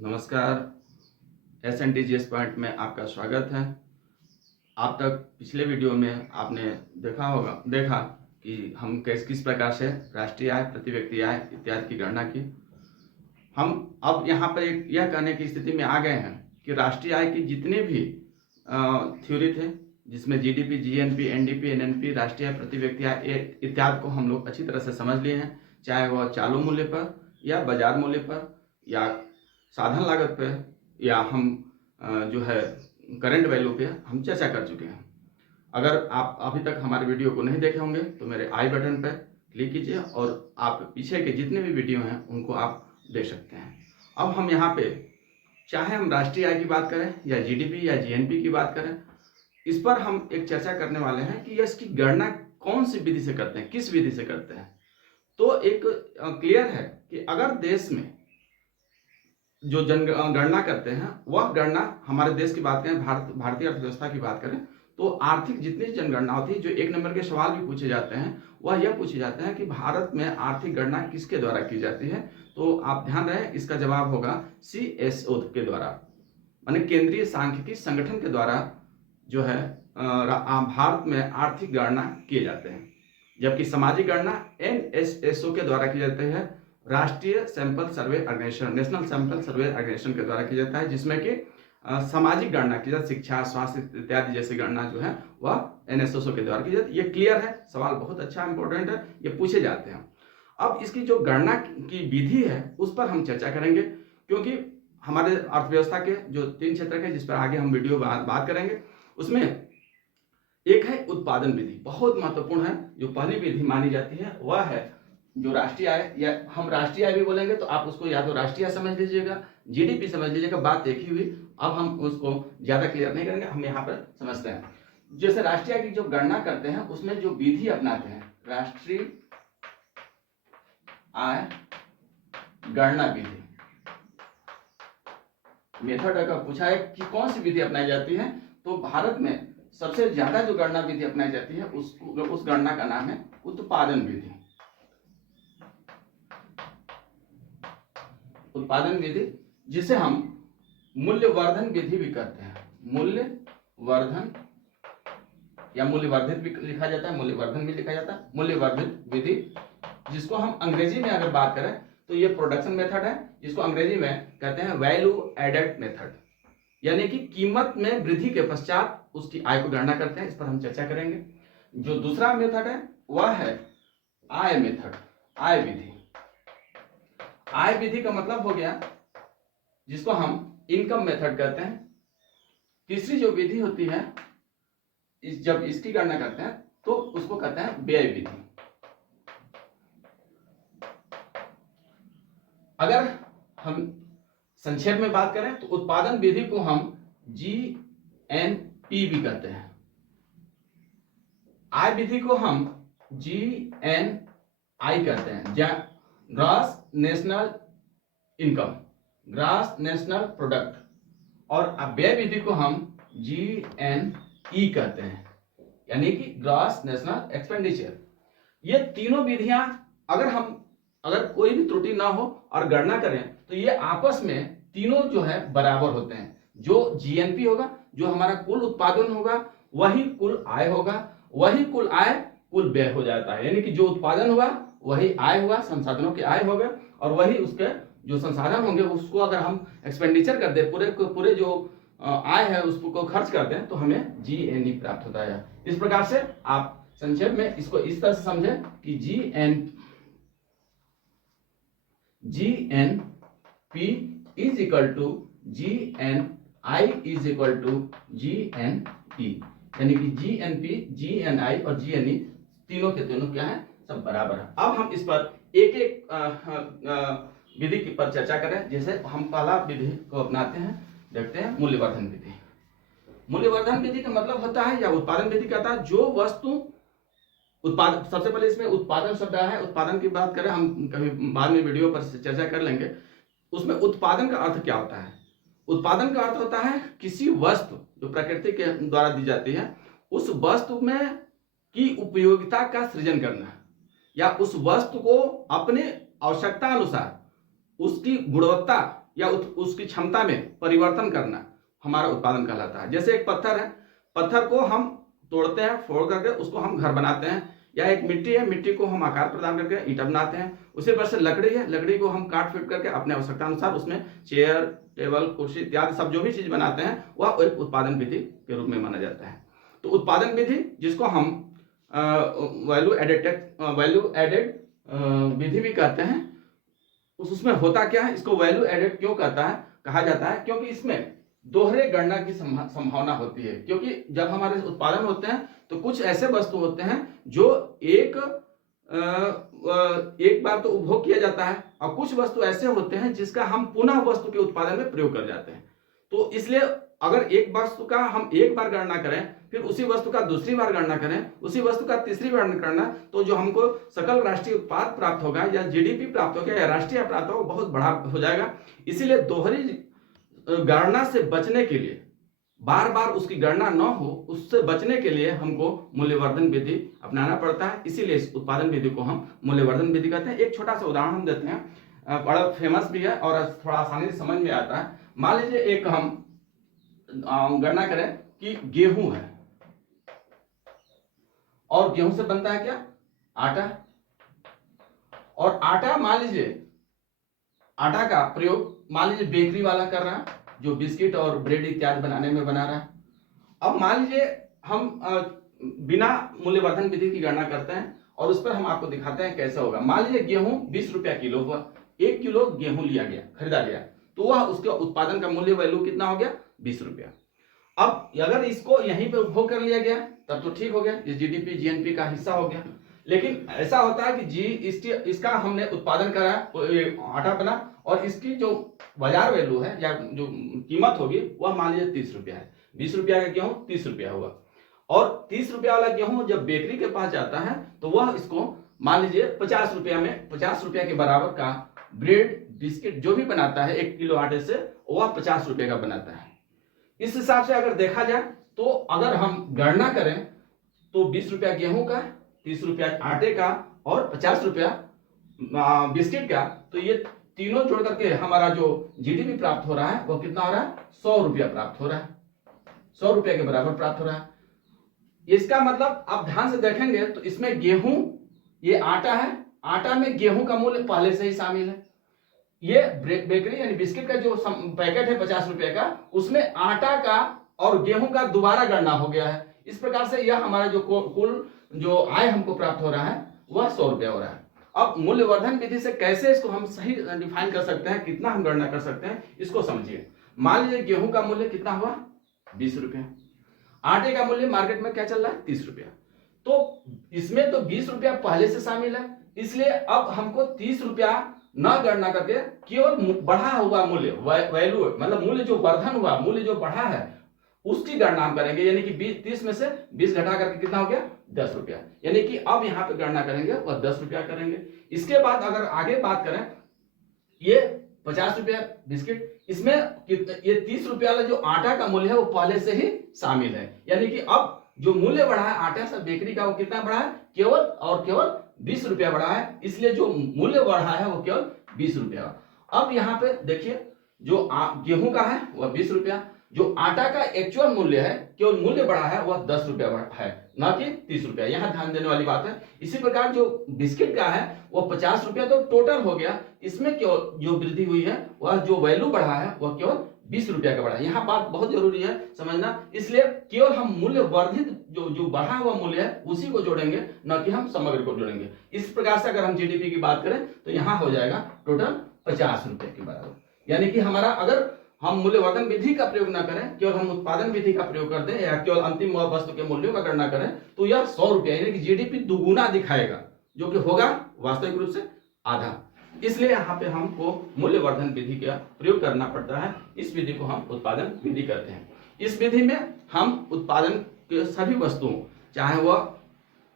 नमस्कार। SNTGS point में आपका स्वागत है। आप तक पिछले वीडियो में आपने देखा कि हम किस प्रकार से राष्ट्रीय आय, प्रति व्यक्ति आय इत्यादि की गणना की। हम अब यहाँ पर यह कहने की स्थिति में आ गए हैं कि राष्ट्रीय आय की जितने भी थ्योरी थे, जिसमें जीडीपी, जीएनपी, एनडीपी, एनएनपी, राष्ट्रीय आय, प्रति व्यक्ति आय इत्यादि को हम लोग अच्छी तरह से समझ लिए हैं, चाहे वह चालू मूल्य पर या बाजार मूल्य पर या साधन लागत पे या हम जो है करंट वैल्यू पे हम चर्चा कर चुके हैं। अगर आप अभी तक हमारे वीडियो को नहीं देखे होंगे तो मेरे आई बटन पर क्लिक कीजिए और आप पीछे के जितने भी वीडियो हैं उनको आप देख सकते हैं। अब हम यहाँ पे चाहे हम राष्ट्रीय आय की बात करें या जीडीपी या जीएनपी की बात करें, इस पर हम एक चर्चा करने वाले हैं कि इसकी गणना कौन सी विधि से करते हैं, किस विधि से करते हैं। तो एक क्लियर है कि अगर देश में जो गणना करते हैं वह गणना हमारे देश की बात करें, भारतीय अर्थव्यवस्था की बात करें, तो आर्थिक जितनी जनगणना होती है, जो एक नंबर के सवाल भी पूछे जाते हैं वह यह पूछे जाते हैं कि भारत में आर्थिक गणना किसके द्वारा की जाती है। तो आप ध्यान रहे, इसका जवाब होगा CSO के द्वारा, माने केंद्रीय सांख्यिकी संगठन के द्वारा जो है भारत में आर्थिक गणना किए जाते हैं। जबकि सामाजिक गणना NSSO के द्वारा की जाती है, राष्ट्रीय sample survey organisation, national sample survey organisation के द्वारा की जाता है, जिसमें कि सामाजिक गणना की जाती है, शिक्षा, स्वास्थ्य इत्यादि जैसी गणना जो है वह NSSO के द्वारा की जाती है। ये क्लियर है, सवाल बहुत अच्छा इंपॉर्टेंट है, ये पूछे जाते हैं। अब इसकी जो गणना की विधि है उस पर हम चर्चा करेंगे, क्योंकि हमारे अर्थव्यवस्था के जो 3 क्षेत्र के जिस पर आगे हम वीडियो बात करेंगे, उसमें एक है उत्पादन विधि, बहुत महत्वपूर्ण है। जो पहली विधि मानी जाती है वह है जो राष्ट्रीय आय, या हम राष्ट्रीय आय भी बोलेंगे तो आप उसको या तो राष्ट्रीय आय समझ लीजिएगा, जीडीपी समझ लीजिएगा, बात एक ही हुई। अब हम उसको ज्यादा क्लियर नहीं करेंगे, हम यहाँ पर समझते हैं। जैसे राष्ट्रीय आय की जो गणना करते हैं उसमें जो विधि अपनाते हैं, राष्ट्रीय आय गणना विधि, मेथड अगर पूछा है कि कौन सी विधि अपनाई जाती है, तो भारत में सबसे ज्यादा जो गणना विधि अपनाई जाती है उस गणना का नाम है उत्पादन विधि। उत्पादन विधि, जिसे हम मूल्यवर्धन विधि भी कहते हैं, मूल्यवर्धन या मूल्यवर्धित भी लिखा जाता है, मूल्यवर्धन भी लिखा जाता है, मूल्यवर्धित विधि, जिसको हम अंग्रेजी में अगर बात करें तो ये प्रोडक्शन मेथड है, जिसको अंग्रेजी में कहते हैं वैल्यू एडेड मेथड, यानी कि कीमत में वृद्धि के पश्चात उसकी आय को गणना करते हैं। इस पर हम चर्चा करेंगे। जो दूसरा मेथड है वह है आय मेथड, आय विधि। आय विधि का मतलब हो गया जिसको हम इनकम मेथड कहते हैं। तीसरी जो विधि होती है जब इसकी गणना करते हैं तो उसको कहते हैं व्यय विधि। अगर हम संक्षेप में बात करें तो उत्पादन विधि को हम GNP भी कहते हैं, आय विधि को हम GNI कहते हैं, gross national income, gross national product, और व्यय विधि को हम GNE कहते हैं, यानी कि ग्रॉस नेशनल एक्सपेंडिचर। ये तीनों विधियां अगर कोई भी त्रुटि ना हो और गणना करें तो ये आपस में तीनों जो है बराबर होते हैं। जो GNP होगा, जो हमारा कुल उत्पादन होगा, वही कुल आय होगा, वही कुल आय कुल व्यय हो जाता है, यानी कि जो उत्पादन हुआ वही आय हुआ, संसाधनों की आय होगा, और वही उसके जो संसाधन होंगे उसको अगर हम एक्सपेंडिचर कर दे, पूरे जो आय है उसको खर्च करते हैं तो हमें GNE प्राप्त होता है। इस प्रकार से आप संक्षेप में इसको इस तरह से समझें कि GNP is equal to GNI is equal to GNE, यानी कि GNP, GNI और GNE तीनों के तीनों क्या है, सब बराबर है। अब हम इस पर एक एक विधि पर चर्चा करें। जैसे हम पहला विधि को अपनाते हैं, देखते हैं मूल्यवर्धन विधि। मूल्यवर्धन विधि का मतलब होता है, या उत्पादन विधि कहता है, जो वस्तु उत्पादन, सबसे पहले इसमें उत्पादन शब्द है। उत्पादन की बात करें, हम कभी बाद में वीडियो पर चर्चा कर लेंगे। उसमें उत्पादन का अर्थ क्या होता है? उत्पादन का अर्थ होता है किसी वस्तु जो प्रकृति के द्वारा दी जाती है, उस वस्तु में की उपयोगिता का सृजन करना, या उस वस्तु को अपने आवश्यकता अनुसार उसकी गुणवत्ता या उसकी क्षमता में परिवर्तन करना हमारा उत्पादन कहलाता है। जैसे एक पत्थर है, पत्थर को हम तोड़ते हैं, फोड़ करके उसको हम घर बनाते हैं, या एक मिट्टी है, मिट्टी को हम आकार प्रदान करके ईंटा बनाते हैं। उसी प्रकार से लकड़ी है, लकड़ी को हम काट फीट करके अपने आवश्यकता अनुसार उसमें चेयर, टेबल, कुर्सी इत्यादि सब जो भी चीज बनाते हैं वह एक उत्पादन विधि के रूप में माना जाता है। तो उत्पादन विधि जिसको हम वैल्यू एडेड विधि भी कहते हैं, उसमें होता क्या है, इसको वैल्यू एडेड क्यों कहा जाता है, क्योंकि इसमें दोहरे गणना की संभावना होती है। क्योंकि जब हमारे उत्पादन होते हैं तो कुछ ऐसे वस्तु होते हैं जो एक बार तो उपभोग किया जाता है, और कुछ वस्तु ऐसे होते हैं जिसका हम पुनः वस्तु के उत्पादन में प्रयोग कर जाते हैं। तो इसलिए अगर एक वस्तु का हम एक बार गणना करें, फिर उसी वस्तु का दूसरी बार गणना करें, उसी वस्तु का तीसरी बार करना, तो जो हमको सकल राष्ट्रीय उत्पाद प्राप्त होगा या जीडीपी प्राप्त होगा या राष्ट्रीय प्राप्त होगा बहुत बड़ा हो जाएगा। इसीलिए दोहरी गणना से बचने के लिए, बार बार उसकी गणना न हो, उससे बचने के लिए हमको मूल्यवर्धन विधि अपनाना पड़ता है। इसीलिए इस उत्पादन विधि को हम मूल्यवर्धन विधि कहते हैं। एक छोटा सा उदाहरण हम देते हैं, बड़ा फेमस भी है और थोड़ा आसानी से समझ में आता है। मान लीजिए एक हम गणना करें कि गेहूं है, और गेहूं से बनता है क्या, आटा। और आटा मान लीजिए, आटा का प्रयोग मान लीजिए बेकरी वाला कर रहा है, जो बिस्किट और ब्रेड इत्यादि बनाने में बना रहा है। अब मान लीजिए हम बिना मूल्यवर्धन विधि की गणना करते हैं, और उस पर हम आपको दिखाते हैं कैसे होगा। मान लीजिए गेहूं 20 रुपया किलो हुआ, 1 किलो गेहूं लिया गया, खरीदा गया, तो वह उसके उत्पादन का मूल्य वैल्यू कितना हो गया, 20 रुपया। अब अगर इसको यहीं पे उपभोग कर लिया गया तब तो ठीक हो गया, ये जीडीपी जीएनपी का हिस्सा हो गया। लेकिन ऐसा होता है कि इसका हमने उत्पादन करा, आटा बना, और इसकी जो बाजार वैल्यू है या जो कीमत होगी वह मान लीजिए 30 रुपया है। 20 रुपया का गेहूं 30 रुपया हुआ, और 30 रुपया वाला गेहूं जब बेकरी के पास जाता है तो वह इसको मान लीजिए 50 रुपया में, 50 रुपया के बराबर का ब्रेड बिस्किट जो भी बनाता है 1 किलो आटे से, वह 50 रुपये का बनाता है। इस हिसाब से अगर देखा जाए तो अगर हम गणना करें तो 20 रुपया गेहूं का, 30 रुपया आटे का और 50 रुपया बिस्किट का, तो ये तीनों जोड़ करके हमारा जो जीडीपी प्राप्त हो रहा है वो कितना हो रहा है, 100 रुपया प्राप्त हो रहा है, 100 रुपया के बराबर प्राप्त हो रहा है। इसका मतलब आप ध्यान से देखेंगे तो इसमें गेहूं, ये आटा है, आटा में गेहूं का मूल्य पहले से ही शामिल है। ये बेकरी यानी बिस्किट का जो पैकेट है 50 रुपए का, उसमें आटा का और गेहूं का दोबारा गणना हो गया है। इस प्रकार से यह हमारा जो कुल जो आय हमको प्राप्त हो रहा है वह 100 रुपया हो रहा है। अब मूल्यवर्धन विधि से कैसे इसको हम सही डिफाइन कर सकते हैं, कितना हम गणना कर सकते हैं, इसको समझिए। मान लीजिए गेहूं का मूल्य कितना हुआ, 20 रुपया, आटे का मूल्य मार्केट में क्या चल रहा है, 30 रुपया। तो इसमें तो 20 रुपया पहले से शामिल है, इसलिए अब हमको 30 रुपया न गणना करके केवल बढ़ा हुआ मूल्य, वैल्यू मतलब मूल्य जो वर्धन हुआ, मूल्य जो बढ़ा है उसकी गणना हम करेंगे। यानी कि 30 में से 20 घटा करके कितना हो गया, 10 रुपया। यानी कि अब यहाँ पे गणना करेंगे वह 10 रुपया करेंगे। इसके बाद अगर आगे बात करें, ये 50 रुपया बिस्किट, इसमें ये 30 रुपया वाला जो आटा का मूल्य है वो पहले से ही शामिल है। यानी कि अब जो मूल्य बढ़ा है आटा से बेकरी का वो कितना बढ़ा है, केवल और केवल 20 रुपया बढ़ा है। इसलिए जो मूल्य बढ़ा है वो केवल 20 रुपया। अब यहाँ पे देखिए जो गेहूं का है वह 20 रुपया, जो आटा का एक्चुअल मूल्य है, केवल मूल्य बढ़ा है वह 10 रुपया है, ना कि 30 रुपया। यहाँ ध्यान देने वाली बात है। इसी प्रकार जो बिस्किट का है वह 50 रुपया तो टोटल हो गया, इसमें केवल जो वृद्धि हुई है वह जो वैल्यू बढ़ा है वह केवल 20 रुपया का बढ़ा है। यहाँ बात बहुत जरूरी है समझना, इसलिए केवल हम मूल्य वर्धित जो बढ़ा हुआ मूल्य है उसी को जोड़ेंगे, न कि हम समग्र को जोड़ेंगे। इस प्रकार से अगर हम जीडीपी की बात करें तो यहाँ हो जाएगा टोटल 50 रुपये के बराबर। यानी कि हमारा अगर हम मूल्यवर्धन विधि का प्रयोग ना करें, केवल हम उत्पादन विधि का प्रयोग कर दें या केवल अंतिम वस्तु के मूल्यों का गणना करें, तो यह 100 रुपया यानी कि जीडीपी दुगुना दिखाएगा, जो कि होगा वास्तविक रूप से आधा। इसलिए यहाँ पे हमको मूल्यवर्धन विधि का प्रयोग करना पड़ता है। इस विधि को हम उत्पादन विधि कहते हैं। इस विधि में हम उत्पादन के सभी वस्तुओं, चाहे वह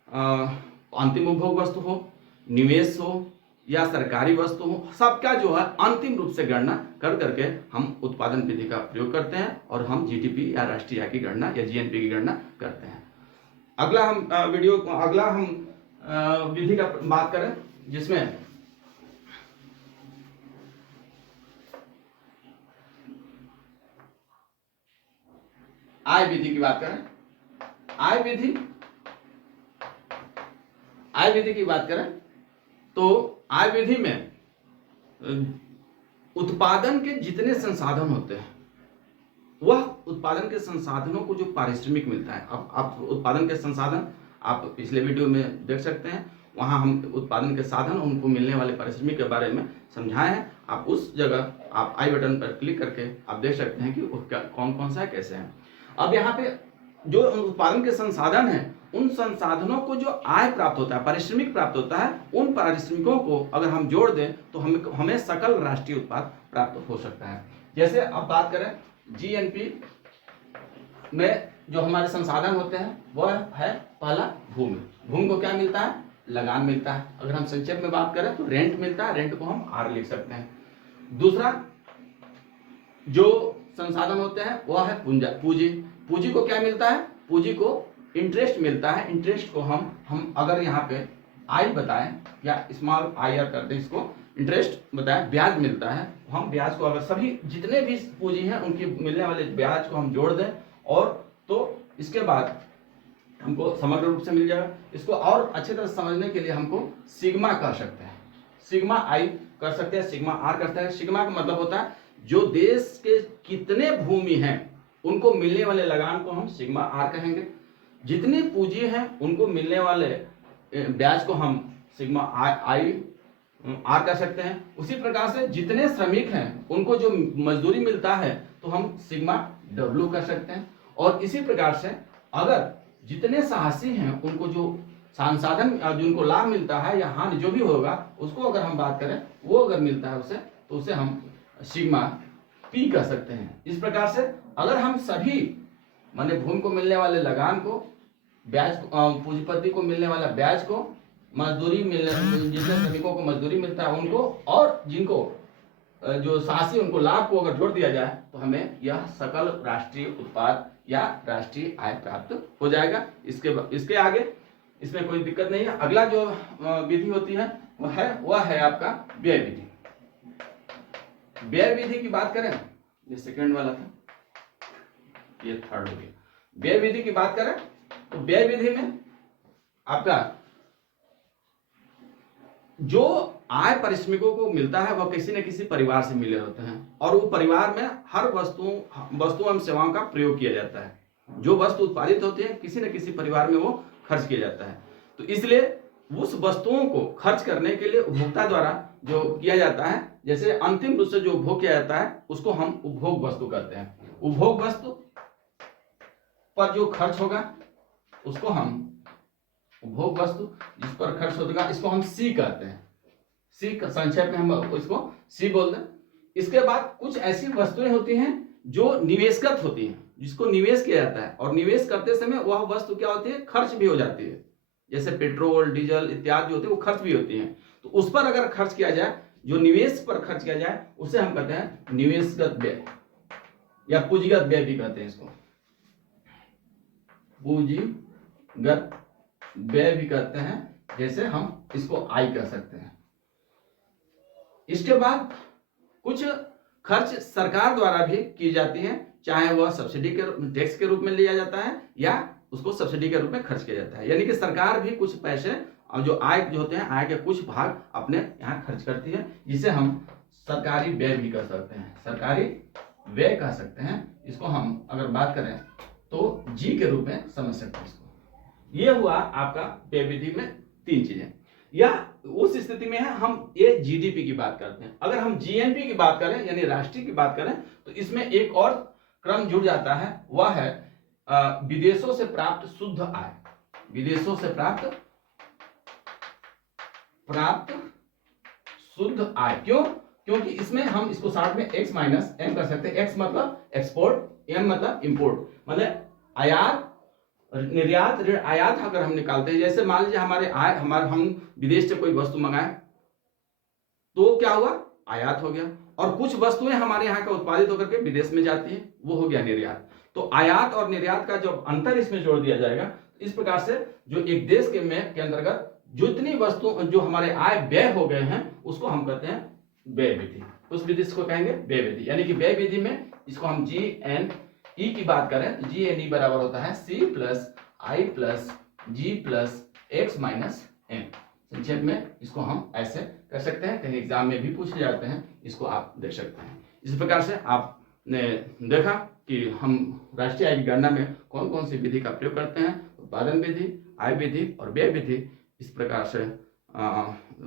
अंतिम उपभोग वस्तु हो, निवेश हो या सरकारी वस्तु हो, सबका जो है अंतिम रूप से गणना कर करके हम उत्पादन विधि का प्रयोग करते हैं और हम जीडीपी या राष्ट्रीय आय की गणना या जीएनपी की गणना करते हैं। अगला हम विधि का बात करें, जिसमें आय विधि की बात करें, आय विधि की बात करें तो आय विधि में उत्पादन के जितने संसाधन होते हैं, वह उत्पादन के संसाधनों को जो पारिश्रमिक मिलता है, अब आप उत्पादन के संसाधन आप पिछले वीडियो में देख सकते हैं, वहां हम उत्पादन के साधन उनको मिलने वाले पारिश्रमिक के बारे में समझाए हैं। आप उस जगह आप आई बटन पर क्लिक करके आप देख सकते हैं कि उसका कौन कौन सा है, कैसे है। अब यहाँ पे जो उत्पादन के संसाधन है, उन संसाधनों को जो आय प्राप्त होता है, पारिश्रमिक प्राप्त होता है, उन पारिश्रमिकों को अगर हम जोड़ दें तो हमें सकल राष्ट्रीय उत्पाद प्राप्त हो सकता है। जैसे अब बात करें जीएनपी में जो हमारे संसाधन होते हैं वह है पहला भूमि। भूमि को क्या मिलता है? लगान मिलता है। अगर हम संक्षेप में बात करें तो रेंट मिलता है, रेंट को हम आर लिख सकते हैं। दूसरा जो संसाधन होते हैं वह है पूंजी। पूंजी को क्या मिलता है? पूंजी को इंटरेस्ट मिलता है। इंटरेस्ट को हम अगर यहाँ पे आई बताएं या स्मॉल आई आर करते हैं, इसको इंटरेस्ट बताएं, ब्याज मिलता है। हम ब्याज को अगर सभी जितने भी पूंजी हैं उनकी मिलने वाले ब्याज को हम जोड़ दें और तो इसके बाद हमको समग्र रूप से मिल जाएगा। इसको और अच्छे तरह समझने के लिए हमको सिग्मा कर सकते हैं, सिग्मा आई कर सकते हैं, सिग्मा आर करते हैं। सिग्मा का मतलब होता है जो देश के कितने भूमि हैं उनको मिलने वाले लगान को हम सिग्मा आर कहेंगे। जितनी पूंजी है उनको मिलने वाले ब्याज को हम सिग्मा आई आर कर सकते हैं। उसी प्रकार से जितने श्रमिक हैं उनको जो मजदूरी मिलता है तो हम सिग्मा डब्ल्यू कर सकते हैं। और इसी प्रकार से अगर जितने साहसी हैं उनको जो संसाधन जिनको लाभ मिलता है या हानि जो भी होगा उसको अगर हम बात करें, वो अगर मिलता है उसे तो उसे हम सिग्मा पी कर सकते हैं। इस प्रकार से अगर हम सभी माने भूमि को मिलने वाले लगान को, ब्याज पूंजीपति को मिलने वाला ब्याज को, मजदूरी मिलने जितने श्रमिकों को मजदूरी मिलता है उनको, और जिनको जो साहसी उनको लाभ को अगर जोड़ दिया जाए तो हमें यह सकल राष्ट्रीय उत्पाद या राष्ट्रीय आय प्राप्त हो जाएगा। इसके आगे इसमें कोई दिक्कत नहीं है। अगला जो विधि होती है वह है आपका व्यय विधि। व्यय विधि की बात करें, ये सेकंड वाला था, ये थर्ड हो गया। व्यय विधि की बात करें तो व्यय विधि में आपका जो आय पारिश्रमिकों को मिलता है वह किसी न किसी परिवार से मिले होते हैं और वो परिवार में हर वस्तुओं एवं सेवाओं का प्रयोग किया जाता है। जो वस्तु उत्पादित होती है किसी न किसी परिवार में वो खर्च किया जाता है। तो इसलिए उस वस्तुओं को खर्च करने के लिए उपभोक्ता द्वारा जो किया जाता है, जैसे अंतिम रूप से जो उपभोग किया जाता है उसको हम उपभोग वस्तु कहते हैं। उपभोग वस्तु पर जो खर्च होगा उसको हम उपभोग वस्तु जिस पर खर्च होगा इसको हम सी कहते हैं। सी संक्षेप में हम इसको सी बोल दें। इसके बाद कुछ ऐसी वस्तुएं होती हैं जो निवेशगत होती हैं, जिसको निवेश किया जाता है और निवेश करते समय वह वस्तु क्या होती है? खर्च भी हो जाती है। जैसे पेट्रोल, डीजल इत्यादि जो होते हैं वो खर्च भी होती हैं। तो उस पर अगर खर्च किया जाए, जो निवेश पर खर्च किया जाए, उसे हम कहते हैं निवेशगत व्यय या पूंजीगत व्यय भी कहते हैं। इसको पूंजीगत व्यय भी कहते हैं, जैसे हम इसको आई कह सकते हैं। इसके बाद कुछ खर्च सरकार द्वारा भी की जाती है, चाहे वह सब्सिडी के टैक्स के रूप में लिया जाता है या उसको सब्सिडी के रूप में खर्च किया जाता है। यानी कि सरकार भी कुछ पैसे और जो आय जो होते हैं, आय के कुछ भाग अपने यहाँ खर्च करती है, जिसे हम सरकारी व्यय भी कर सकते हैं, सरकारी व्यय कह सकते हैं। इसको हम अगर बात करें तो जी के रूप में समझ सकते हैं इसको। ये हुआ आपका व्यय विधि में तीन चीजें। या उस स्थिति में है हम ये जीडीपी की बात करते हैं। अगर हम जीएनपी की बात करें यानी राष्ट्रीय की बात करें तो इसमें एक और क्रम जुड़ जाता है, वह है विदेशों से प्राप्त शुद्ध आय। विदेशों से प्राप्त शुद्ध आय। क्यों? क्योंकि इसमें हम इसको साथ में x माइनस एम कर सकते हैं। x मतलब एक्सपोर्ट, एम मतलब इंपोर्ट, मतलब आयात निर्यात ऋण आयात अगर हम निकालते हैं। जैसे मान लीजिए हम विदेश से कोई वस्तु मंगाए तो क्या हुआ? आयात हो गया। और कुछ वस्तुएं हमारे यहाँ का उत्पादित होकर के विदेश में जाती है, वो हो गया निर्यात। तो आयात और निर्यात का जो अंतर इसमें जोड़ दिया जाएगा। इस प्रकार से जो एक देश के अंतर्गत जितनी वस्तु जो हमारे आय व्यय हो गए हैं उसको हम कहते हैं व्यय विधि। उस विधि को कहेंगे व्यय विधि। यानी कि व्यय विधि में इसको हम ई की बात करें तो जी एन ई बराबर होता है सी प्लस आई प्लस जी प्लस एक्स माइनस एन। संक्षेप में इसको हम ऐसे कर सकते हैं, कहीं एग्जाम में भी पूछे जाते हैं, इसको आप देख सकते हैं। इस प्रकार से आपने देखा कि हम राष्ट्रीय आय की गणना में कौन कौन सी विधि का प्रयोग करते हैं, उत्पादन विधि, आय विधि और व्यय विधि। इस प्रकार से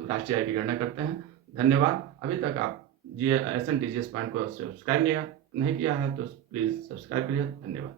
राष्ट्रीय आय की गणना करते हैं। धन्यवाद। अभी तक आप GSN TGS पॉइंट को सब्सक्राइब नहीं किया है तो प्लीज़ सब्सक्राइब करिए। धन्यवाद।